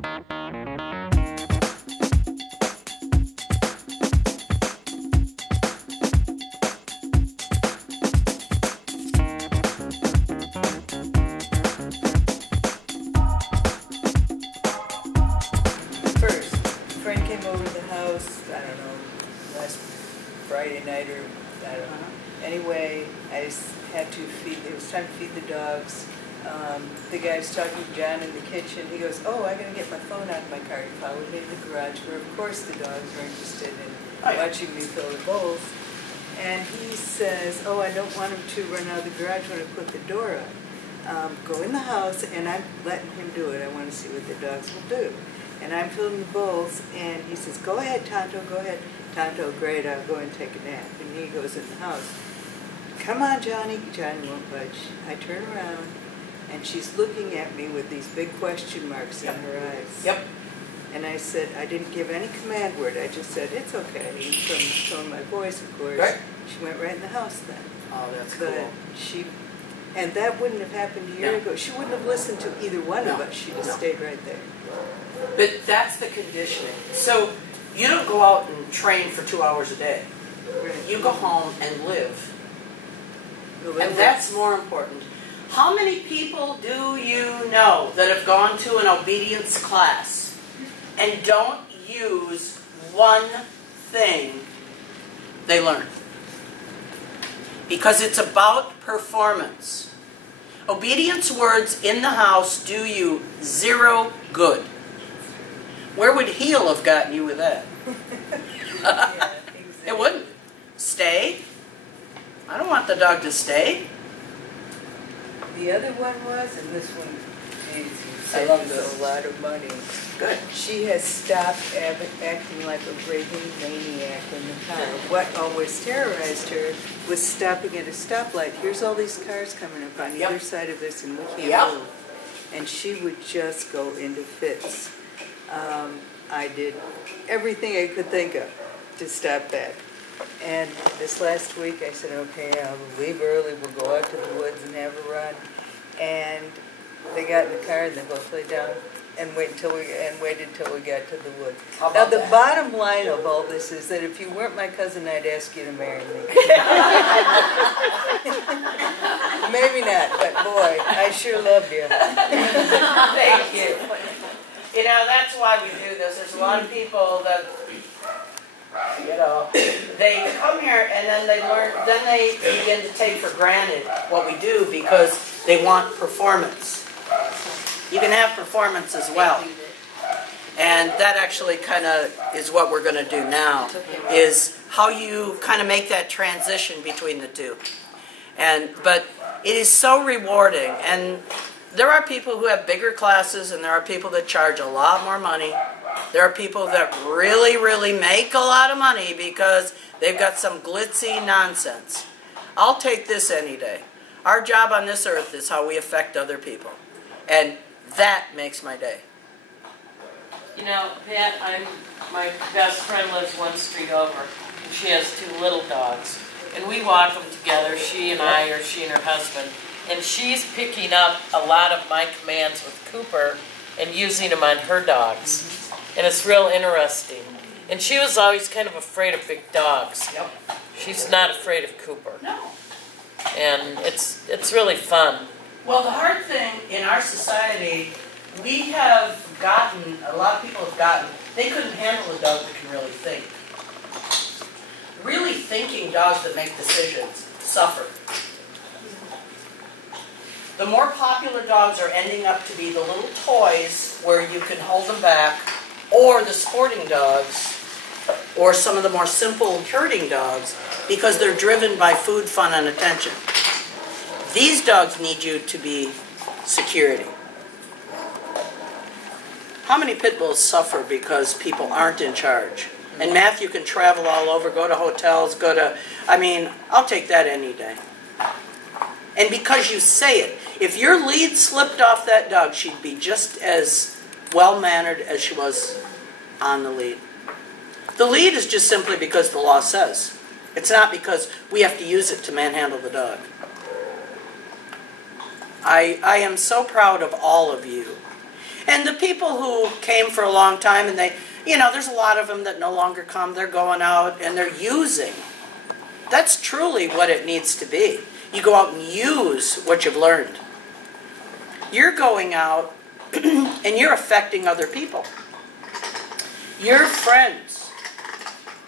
First, a friend came over to the house, I don't know, last Friday night or, I don't know. Anyway, I had to feed, it was time to feed the dogs. The guy was talking to John in the kitchen. He goes, oh, I gotta get my phone out of my car. He followed me to the garage where, of course, the dogs were interested in watching me fill the bowls. And he says, oh, I don't want him to run out of the garage when I put the door on. Go in the house, and I'm letting him do it. I want to see what the dogs will do. And I'm filling the bowls, and he says, go ahead, Tonto, go ahead. Tonto, great, I'll go and take a nap. And he goes in the house. Come on, Johnny. Johnny won't budge. I turn around, and she's looking at me with these big question marks in her eyes. Yep. And I said, I didn't give any command word. I just said, it's okay. And from the tone of my voice, of course, right. She went right in the house then. Oh, that's but cool. And that wouldn't have happened a year ago. She wouldn't have listened to either one of us. She just stayed right there. But that's the conditioning. So you don't go out and train for 2 hours a day. Right. You go home and live. Well, And that's more important. How many people do you know that have gone to an obedience class and don't use one thing they learn? Because it's about performance. Obedience words in the house do you zero good. Where would heel have gotten you with that? Yeah, exactly. It wouldn't. Stay. I don't want the dog to stay. The other one was, and this one, geez, I love this. a lot of money. Good. She has stopped acting like a raving maniac in the car. What always terrorized her was stopping at a stoplight. Here's all these cars coming up on either side of this, and we can't move. And she would just go into fits. I did everything I could think of to stop that. And this last week I said, okay, I'll leave early, we'll go out to the woods and have a run. And they got in the car and they both lay down and waited till we got to the woods. Now the bottom line of all this is that if you weren't my cousin, I'd ask you to marry me. Maybe not, but boy, I sure love you. Thank you. You know, that's why we do this. There's a lot of people that, you know, they come here and then they learn, then they begin to take for granted what we do because they want performance. You can have performance as well. And that actually kind of is what we're going to do now, is how you kind of make that transition between the two. But it is so rewarding. And there are people who have bigger classes and there are people that charge a lot more money. There are people that really, really make a lot of money because they've got some glitzy nonsense. I'll take this any day. Our job on this earth is how we affect other people. And that makes my day. You know, Pat, my best friend lives one street over. And she has 2 little dogs. And we walk them together, she and I, or she and her husband. And she's picking up a lot of my commands with Cooper and using them on her dogs. And it's real interesting. And she was always kind of afraid of big dogs. Yep. She's not afraid of Cooper. No. And it's really fun. Well, the hard thing in our society, we have gotten, a lot of people have gotten, they couldn't handle a dog that can really think. Really thinking dogs that make decisions suffer. The more popular dogs are ending up to be the little toys where you can hold them back, or the sporting dogs, or some of the more simple herding dogs, because they're driven by food, fun, and attention. These dogs need you to be security. How many pit bulls suffer because people aren't in charge? And Matthew can travel all over, go to hotels, I'll take that any day. And because you say it, if your lead slipped off that dog, she'd be just as well-mannered as she was on the lead. The lead is just simply because the law says. It's not because we have to use it to manhandle the dog. I am so proud of all of you. And the people who came for a long time and they, you know, there's a lot of them that no longer come, they're going out and they're using. That's truly what it needs to be. You go out and use what you've learned. You're going out and you're affecting other people. Your friends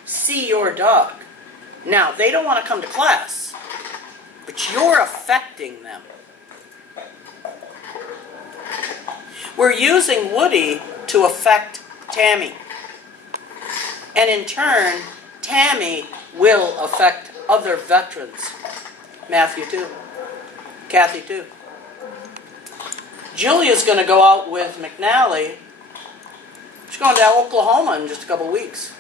see your dog. Now, they don't want to come to class, but you're affecting them. We're using Woody to affect Tammy. And in turn, Tammy will affect other veterans. Matthew too. Kathy too. Julia's going to go out with McNally. She's going to Oklahoma in just a couple weeks.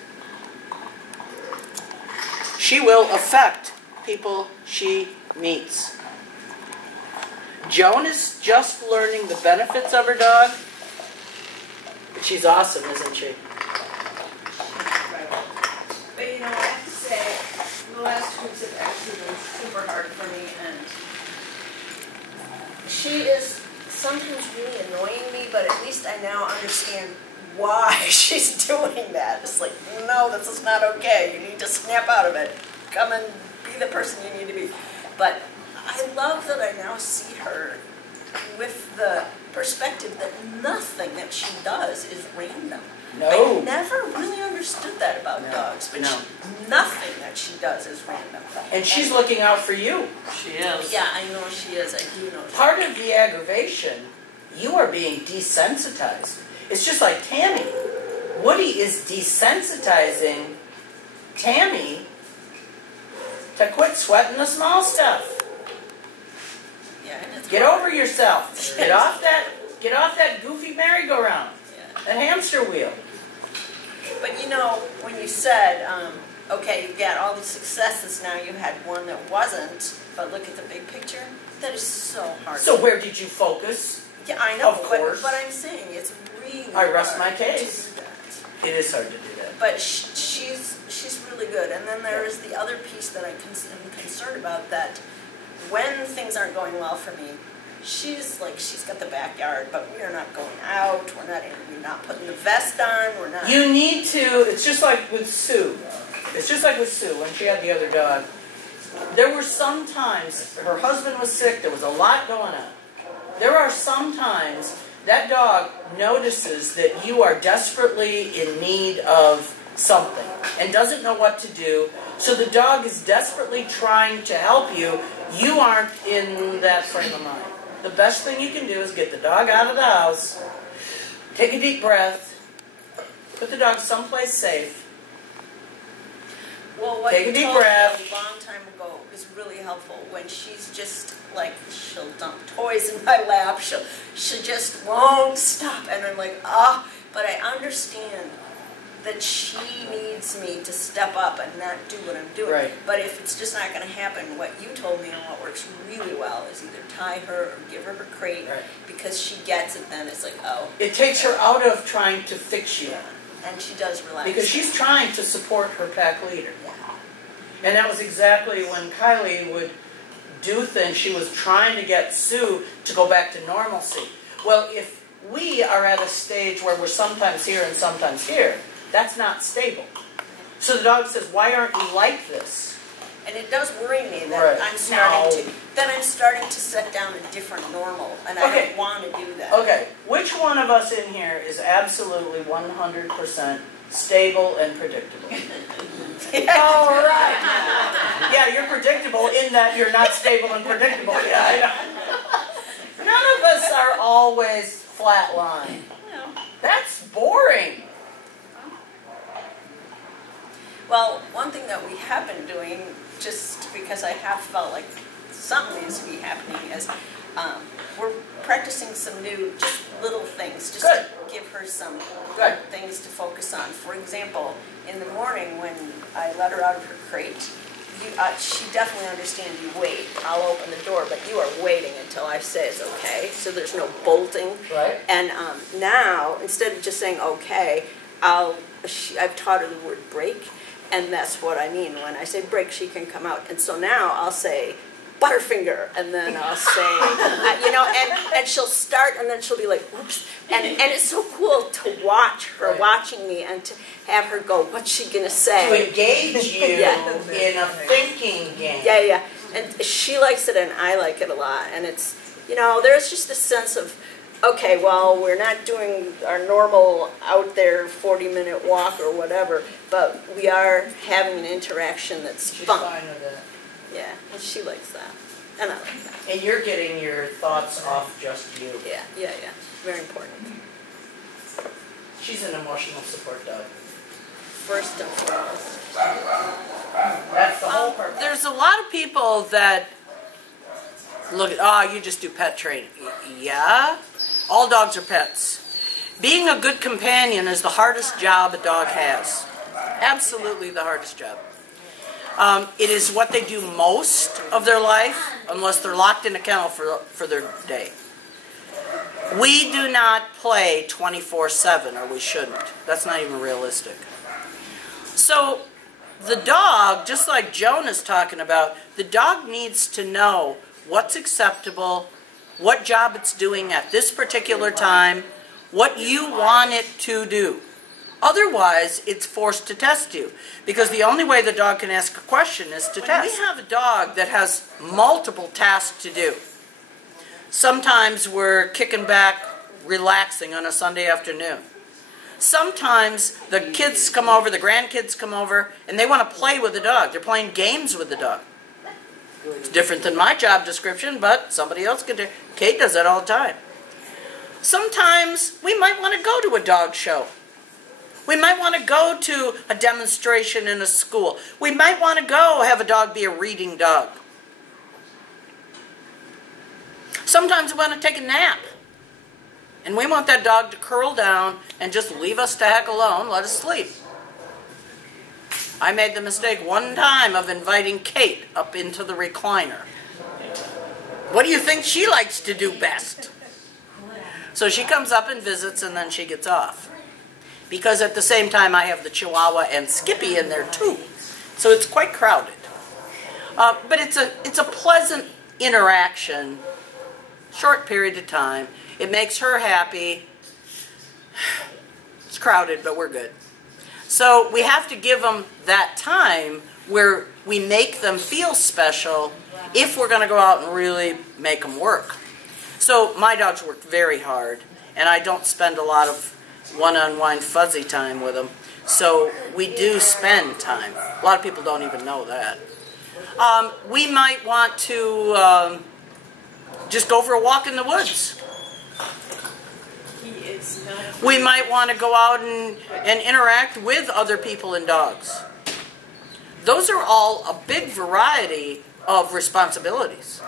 She will affect people she meets. Joan is just learning the benefits of her dog, but she's awesome, isn't she? But you know, I have to say, the last 2 weeks have actually been super hard for me, and she is sometimes really annoying me, but at least I now understand why she's doing that. It's like, no, this is not okay. You need to snap out of it. Come and be the person you need to be. But I love that I now see her with the perspective that nothing that she does is random. No. I never really understood that about dogs, but No. nothing that she does is random. And she's looking out for you. She is. Yeah, I know she is. I do know she is. Part of the aggravation, you are being desensitized. It's just like Tammy. Woody is desensitizing Tammy to quit sweating the small stuff. Yeah, and it's Get hard. over yourself. Get off that goofy merry-go-round. Yeah. That hamster wheel. But you know, when you said, okay, you got all these successes, now you had one that wasn't, but look at the big picture, that is so hard. So where did you focus? Yeah, I know, Of course. but I'm saying it's really I rest hard my case. to do that. It is hard to do that. But she's really good. And then there is the other piece that I'm concerned about, that when things aren't going well for me, she's got the backyard, but we are not going out. We're not putting the vest on. We're not. You need to. It's just like with Sue. It's just like with Sue when she had the other dog. There were some times her husband was sick. There was a lot going on. There are some times that dog notices that you are desperately in need of something and doesn't know what to do. So the dog is desperately trying to help you. You aren't in that frame of mind. The best thing you can do is get the dog out of the house, take a deep breath, put the dog someplace safe. Well, what Take you a deep told me breath. a long time ago is really helpful. When she's just like, she'll dump toys in my lap, she just won't stop, and I'm like, but I understand that she needs me to step up and not do what I'm doing. Right. But if it's just not going to happen, what you told me and what works really well is either tie her or give her her crate, Right. because she gets it then. It's like, oh. It takes her out of trying to fix you. Yeah. And she does relax. Because she's trying to support her pack leader. Yeah. And that was exactly when Kylie would do things. She was trying to get Sue to go back to normalcy. Well, if we are at a stage where we're sometimes here and sometimes here, that's not stable. So the dog says, why aren't you like this? And it does worry me that Right. I'm starting to set down a different normal, and I Okay. don't want to do that. Okay, which one of us in here is absolutely 100% stable and predictable? All right. Yeah, you're predictable in that you're not stable and predictable. Yeah, I know. None of us are always flat line. No. That's boring. Well, one thing that we have been doing, just because I have felt like something needs to be happening, is we're practicing some new, just little things, just Good. to give her some Good. things to focus on. For example, in the morning when I let her out of her crate, she definitely understands you wait. I'll open the door, but you are waiting until I say it's okay, so there's no bolting. Right. And now, instead of just saying okay, I've taught her the word break, and that's what I mean. When I say break, she can come out. And so now I'll say Butterfinger, and then I'll say, and she'll start, and then she'll be like, whoops, and it's so cool to watch her watching me and to have her go, what's she gonna say? To engage you in a thinking game. Yeah, and she likes it, and I like it a lot, and it's, there's just this sense of, okay, well, we're not doing our normal out there 40-minute walk or whatever, but we are having an interaction that's She's fun. fine with it. Yeah, and she likes that, and I like that. And you're getting your thoughts off just you. Yeah, very important. She's an emotional support dog. First and foremost. That's the whole purpose. There's a lot of people that look at, you just do pet training. Yeah, all dogs are pets. Being a good companion is the hardest job a dog has. Absolutely the hardest job. It is what they do most of their life, unless they're locked in a kennel for their day. We do not play 24/7, or we shouldn't. That's not even realistic. So the dog, just like Joan is talking about, the dog needs to know what's acceptable, what job it's doing at this particular time, what you want it to do. Otherwise, it's forced to test you, because the only way the dog can ask a question is to test. We have a dog that has multiple tasks to do. Sometimes we're kicking back, relaxing on a Sunday afternoon. Sometimes the kids come over, the grandkids come over, and they want to play with the dog. They're playing games with the dog. It's different than my job description, but somebody else can do it. Kate does that all the time. Sometimes we might want to go to a dog show. We might want to go to a demonstration in a school. We might want to go have a dog be a reading dog. Sometimes we want to take a nap. And we want that dog to curl down and just leave us to heck alone, let us sleep. I made the mistake one time of inviting Kate up into the recliner. What do you think she likes to do best? So she comes up and visits, and then she gets off. Because at the same time I have the Chihuahua and Skippy in there too. So it's quite crowded. But it's a pleasant interaction, short period of time. It makes her happy. It's crowded, but we're good. So we have to give them that time where we make them feel special if we're going to go out and really make them work. So my dogs work very hard, and I don't spend a lot of one-on-one fuzzy time with them. So we do spend time. A lot of people don't even know that. We might want to just go for a walk in the woods. We might want to go out and interact with other people and dogs. Those are all a big variety of responsibilities.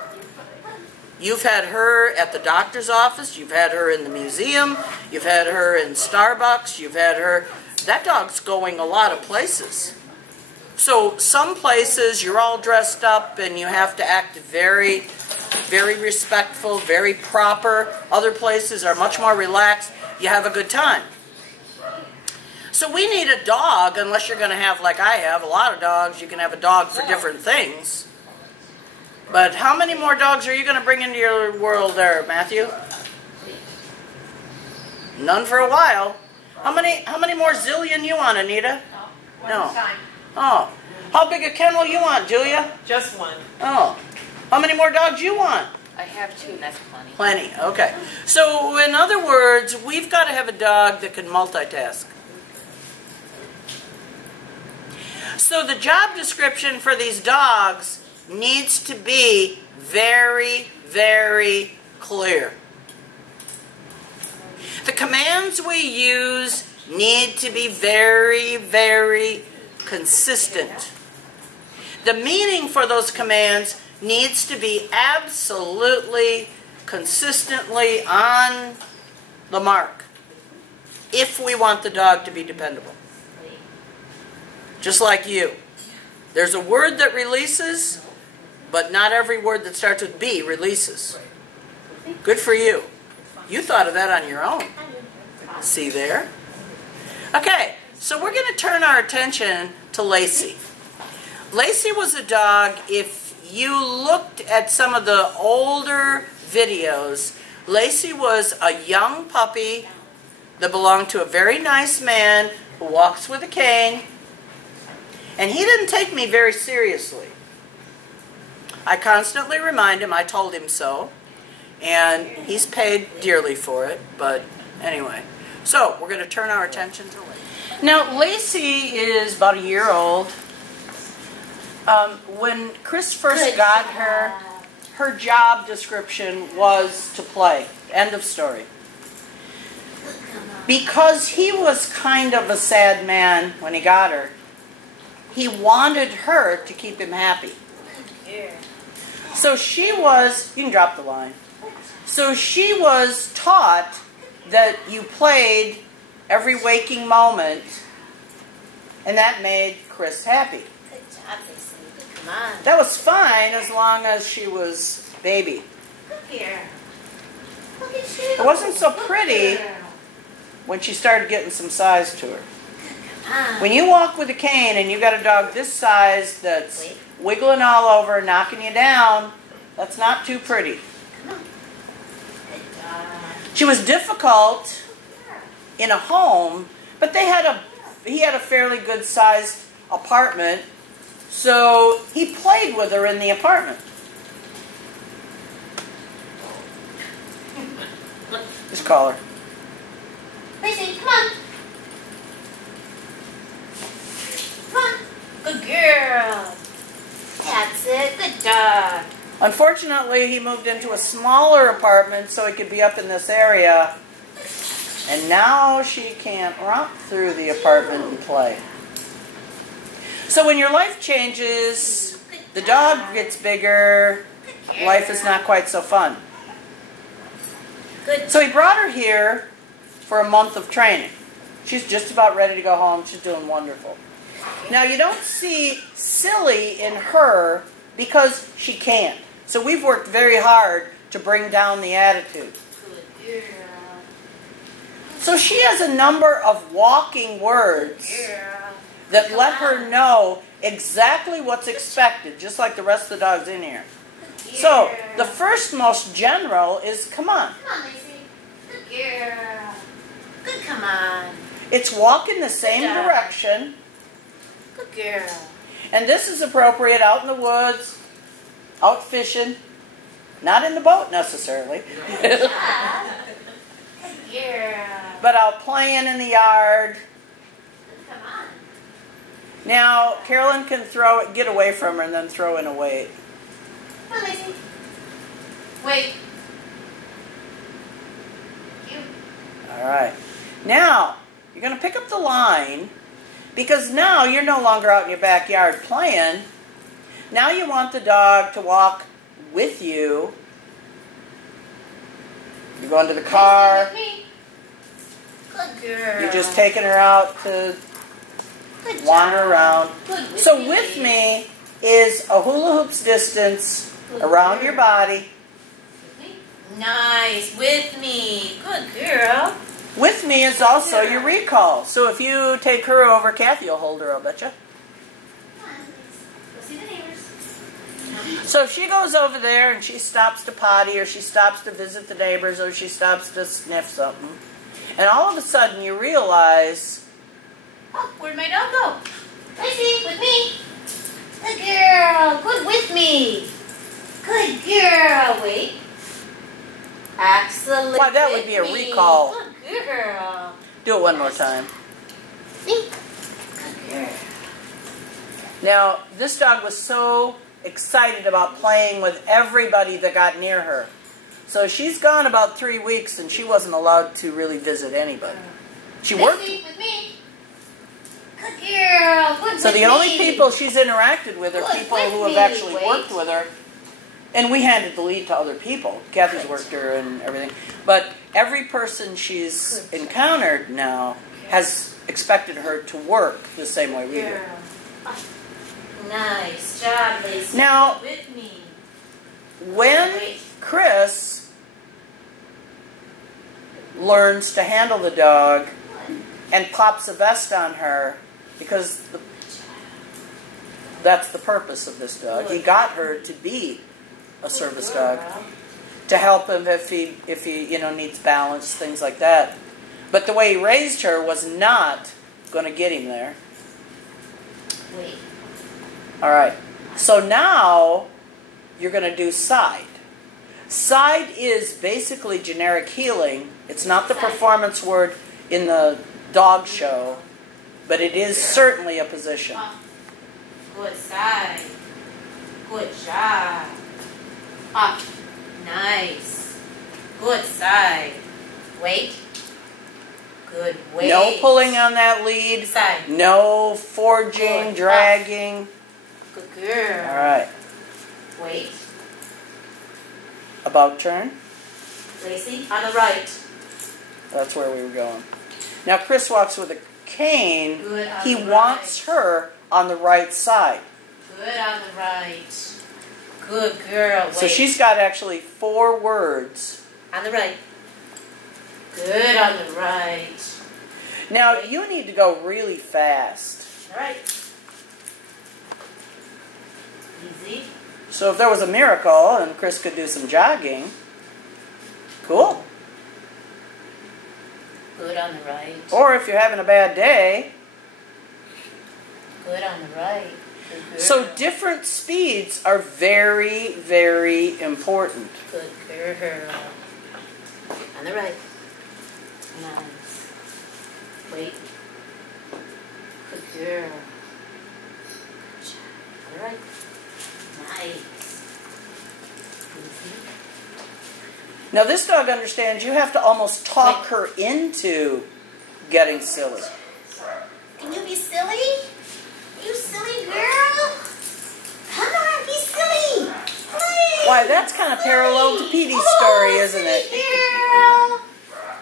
You've had her at the doctor's office, you've had her in the museum, you've had her in Starbucks, you've had her... That dog's going a lot of places. So some places you're all dressed up and you have to act very, very respectful, very proper. Other places are much more relaxed. You have a good time. So we need a dog, unless you're going to have, like I have, a lot of dogs. You can have a dog for different things. But how many more dogs are you going to bring into your world there, Matthew? None for a while. How many more zillion you want, Anita? No. Oh. How big a kennel you want, Julia? Just one. Oh. How many more dogs you want? I have two, that's plenty. Plenty, okay. So in other words, we've got to have a dog that can multitask. So the job description for these dogs needs to be very, very clear. The commands we use need to be very, very consistent. The meaning for those commands needs to be absolutely, consistently on the mark if we want the dog to be dependable. Just like you. There's a word that releases, but not every word that starts with B releases. Good for you. You thought of that on your own. See there? Okay, so we're going to turn our attention to Lacey. Lacey was a dog, if you looked at some of the older videos, Lacey was a young puppy that belonged to a very nice man who walks with a cane, and he didn't take me very seriously. I constantly remind him, I told him so, and he's paid dearly for it, but anyway. So, we're going to turn our attention to Lacey. Now, Lacey is about a year old. When Chris first got her, her job description was to play. End of story. Because he was kind of a sad man when he got her, he wanted her to keep him happy. So she was, you can drop the line. So she was taught that you played every waking moment, and that made Chris happy. Good job, Lacey. Come on. That was fine as long as she was baby. Look here. Look at you. It wasn't so pretty when she started getting some size to her. Come on. When you walk with a cane and you got a dog this size that's wiggling all over, knocking you down, that's not too pretty. Come on. Good job. She was difficult in a home, but he had a fairly good sized apartment, so he played with her in the apartment. Just call her. Lacey, come on. Come on. Good girl. That's it. Good dog. Unfortunately, he moved into a smaller apartment so he could be up in this area, and now she can't romp through the apartment and play. So when your life changes, the dog gets bigger, life is not quite so fun. Good. So he brought her here for a month of training. She's just about ready to go home. She's doing wonderful. Now, you don't see silly in her because she can't. So we've worked very hard to bring down the attitude. Good girl. So she has a number of walking words that let her know exactly what's expected, just like the rest of the dogs in here. So the first most general is come on. Come on, Lacey. Good girl. Good, come on. It's walk in the same direction. Good girl. And this is appropriate out in the woods, out fishing, not in the boat necessarily, Good job. Good girl. but out playing in the yard. Come on. Now, Carolyn can get away from her and then throw in a weight. Come on, Lacey. Wait. You. All right. Now, you're going to pick up the line because now you're no longer out in your backyard playing. Now you want the dog to walk with you. You're going to the car. Lacey, with me. Good girl. You're just taking her out to Good wander job. around. Good with So me. with me is a hula hoop's distance around your body. With me. Nice. With me. Good girl. With me is also your recall. So if you take her over, Kathy will hold her, I'll bet you. Come on, Lacey. Go see the neighbors. So if she goes over there and she stops to potty or she stops to visit the neighbors or she stops to sniff something, and all of a sudden you realize, Oh, where'd my dog go? Lacey, with me. Good girl. Good with me. Good girl. Wait. Excellent. Why, that would be a with me. recall. Good girl. do it one more time. Me. Good girl. Now, this dog was so excited about playing with everybody that got near her. So she's gone about 3 weeks and she wasn't allowed to really visit anybody. She worked. Lacey, with me. Good girl. Good So with the only me. people she's interacted with are Good people with who have me. actually Wait. worked with her. And we handed the lead to other people. Kathy's worked her and everything. But every person she's encountered now has expected her to work the same way we do. Girl. Nice job, Lacey. Now- with me. When Wait. Chris learns to handle the dog and pops a vest on her, because That's the purpose of this dog. He got her to be a service dog, Girl. to help him if he needs balance, things like that. But the way he raised her was not going to get him there. Wait. All right. So now you're going to do side. Side is basically generic heeling. It's not the performance word in the dog show, but it is certainly a position. Good side. Good job. Up. Nice. Good side. Wait. Good wait. No pulling on that lead. Side. No forging, Good. dragging. Good girl. All right. Wait. About turn. Lacey, on the right. That's where we were going. Now Chris walks with a cane. Good on He the wants her on the right side. Good on the right. Good girl. Wait. So she's got actually 4 words. On the right. Good on the right. Now you need to go really fast. All right. Easy. So if there was a miracle and Chris could do some jogging, cool. Good on the right. Or if you're having a bad day. Good on the right. Good girl. So different speeds are very, very important. Good girl. On the right. Nice. Wait. Good girl. Good job. On the right. Nice. Easy. Now this dog understands you have to almost talk her into getting silly. Can you be silly? You silly girl? Come on, be silly. Please. Why, that's kind of parallel to Petey's story, isn't it? Silly girl.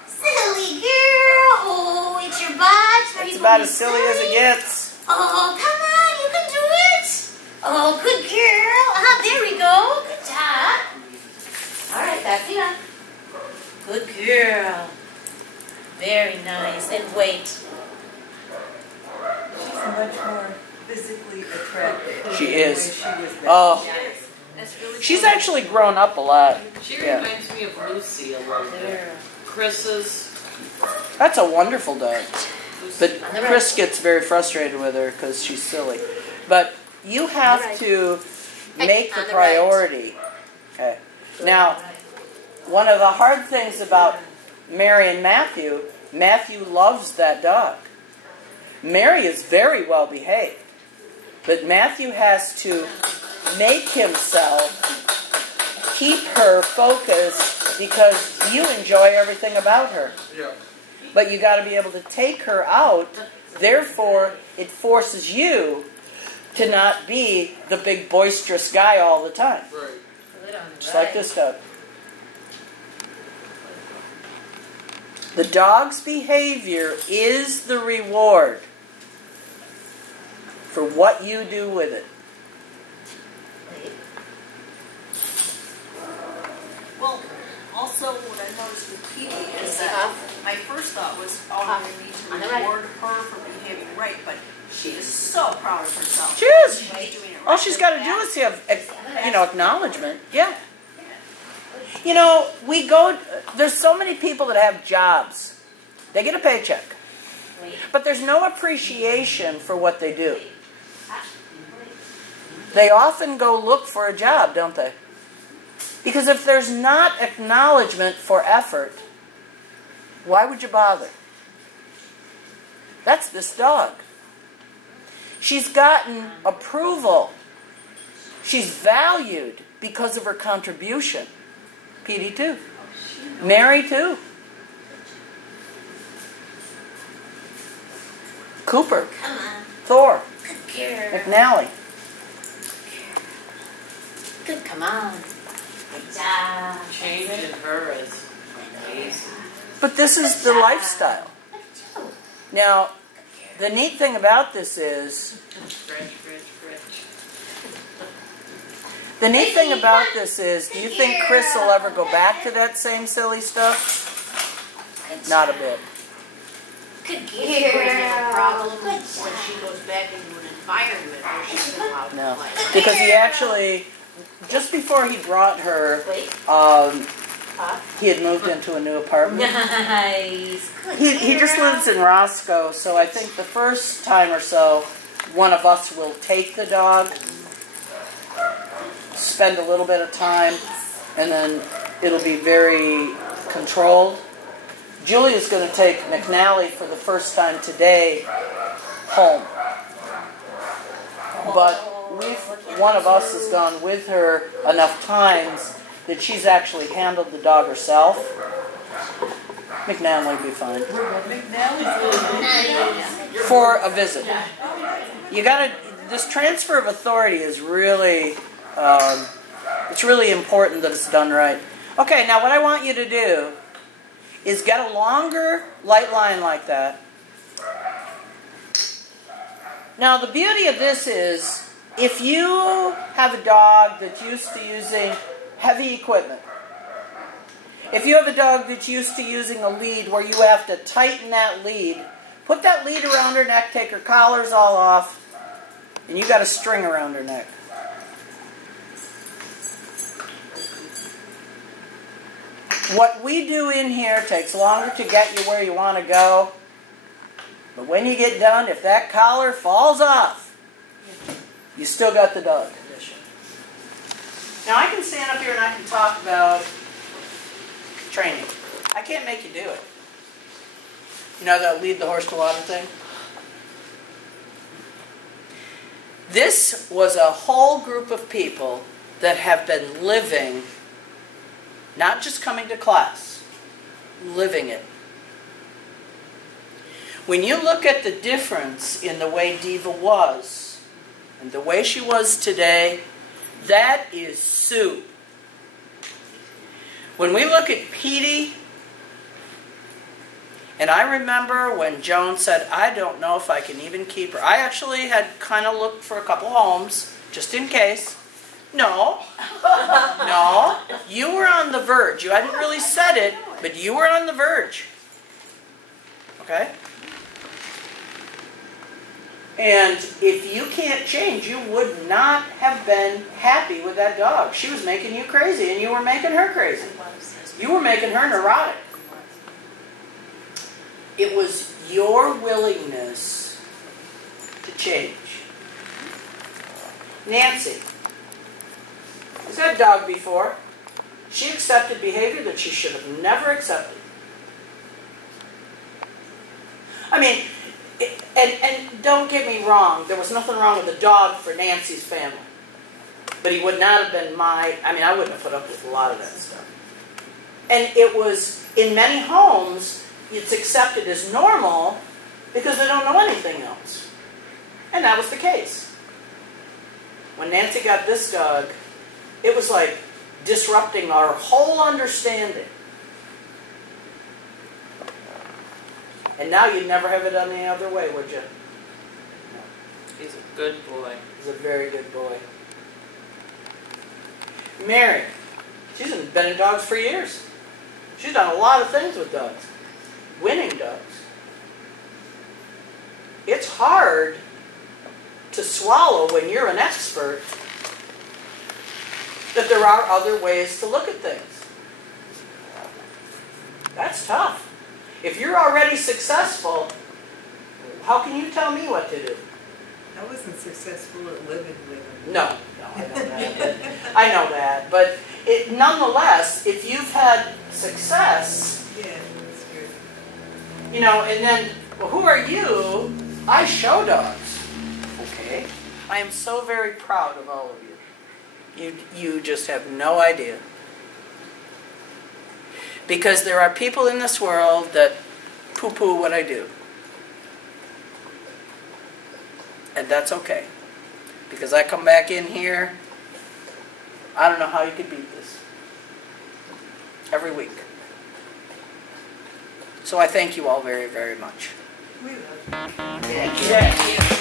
Silly girl. Oh, it's your butt. It's about as silly as it gets. Oh, come on, you can do it. Oh, good girl. There we go. Good job. All right, that's enough. Good girl. Very nice. And wait. She's much more physically attractive. She than is. when she was back. Oh, That's really she's cool. actually grown up a lot. She Yeah. reminds me of Lucy a little bit. Girl. Chris's. That's a wonderful dog. But On the right. Chris gets very frustrated with her because she's silly. But you have right. to Hey, make the on the right. priority. Okay. Now, one of the hard things about Mary and Matthew, Matthew loves that dog. Mary is very well behaved. But Matthew has to make himself keep her focused because you enjoy everything about her. Yeah. But you got to be able to take her out. Therefore, it forces you to not be the big boisterous guy all the time. Right. Good on the Just right. like this dog. The dog's behavior is the reward for what you do with it. Wait. Well, also what I noticed with Petey is that my first thought was, oh, I need On to the right. reward her for behaving right, but she is so proud of herself. She is. She's doing it right. All she's got to do is have, acknowledgement. Yeah. You know, there's so many people that have jobs. They get a paycheck. Wait. But there's no appreciation for what they do. They often go look for a job, don't they? Because if there's not acknowledgement for effort, why would you bother? That's this dog. She's gotten approval. She's valued because of her contribution. Petey too. Mary too. Cooper. Come on. Thor. Good girl. McNally. Good, come on. Good job. Change in her is amazing. But this is the lifestyle. Now, the neat thing about this is, do you think Chris will ever go back to that same silly stuff? Not a bit. Could give her a problem when she goes back into an environment where she's been allowed No, to play. because he actually, just before he brought her, he had moved into a new apartment. Nice. Good He just girl. lives in Roscoe, so I think the first time or so, one of us will take the dog, spend a little bit of time, and then it'll be very controlled. Julia's going to take McNally for the first time today home. But one of us has gone with her enough times that she's actually handled the dog herself. McNally will be fine. For a visit. You gotta, this transfer of authority is really, it's really important that it's done right. Okay, now what I want you to do is get a longer light line like that. Now the beauty of this is, if you have a dog that's used to using heavy equipment, if you have a dog that's used to using a lead where you have to tighten that lead, put that lead around her neck, take her collars all off, and you got a string around her neck. What we do in here takes longer to get you where you want to go. But when you get done, if that collar falls off, you still got the dog condition. Now I can stand up here and I can talk about training. I can't make you do it. You know that lead the horse to water thing? This was a whole group of people that have been living, not just coming to class, living it. When you look at the difference in the way Diva was and the way she was today, that is Sue. When we look at Petey, and I remember when Joan said, I don't know if I can even keep her. I actually had kind of looked for a couple homes, just in case. No, no, you were on the verge. You hadn't really said it, but you were on the verge. Okay? And if you can't change, you would not have been happy with that dog. She was making you crazy, and you were making her crazy. You were making her neurotic. It was your willingness to change. Nancy has had a dog before. She accepted behavior that she should have never accepted. I mean, and don't get me wrong, there was nothing wrong with the dog for Nancy's family. But he would not have been I wouldn't have put up with a lot of that stuff. And it was, in many homes, it's accepted as normal because they don't know anything else. And that was the case. When Nancy got this dog, it was like disrupting our whole understanding. And now you'd never have it any other way, would you? No. He's a good boy. He's a very good boy. Mary, she's been in dogs for years. She's done a lot of things with dogs. Winning dogs. It's hard to swallow when you're an expert that there are other ways to look at things. That's tough. If you're already successful, how can you tell me what to do? I wasn't successful at living with him. No, I know that. I know that. But nonetheless, if you've had success, Yeah, that's good. you know, and then, well, who are you? I show dogs. Okay. I am so very proud of all of you. You just have no idea. Because there are people in this world that poo-poo what I do. And that's okay. Because I come back in here, I don't know how you could beat this. Every week. So I thank you all very, very much. We love you. Thank you.